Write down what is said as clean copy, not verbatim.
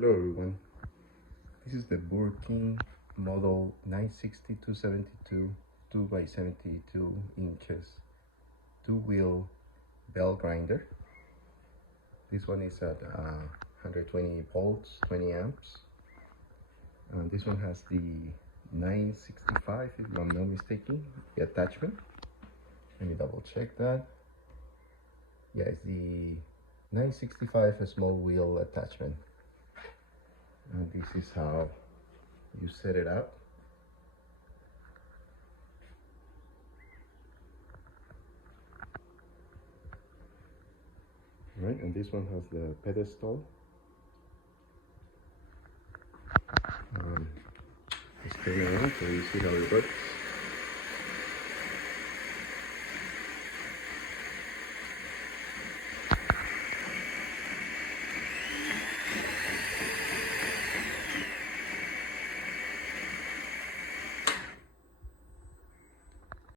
Hello everyone, this is the Burr King Model 960-272 2x72 inches 2-wheel bell grinder. This one is at 120 volts, 20 amps. This one has the 965, if I'm not mistaken, the attachment. Let me double check that. Yeah, it's the 965, a small wheel attachment. And this is how you set it up. Right, and this one has the pedestal. Let's turn it around so you see how it works.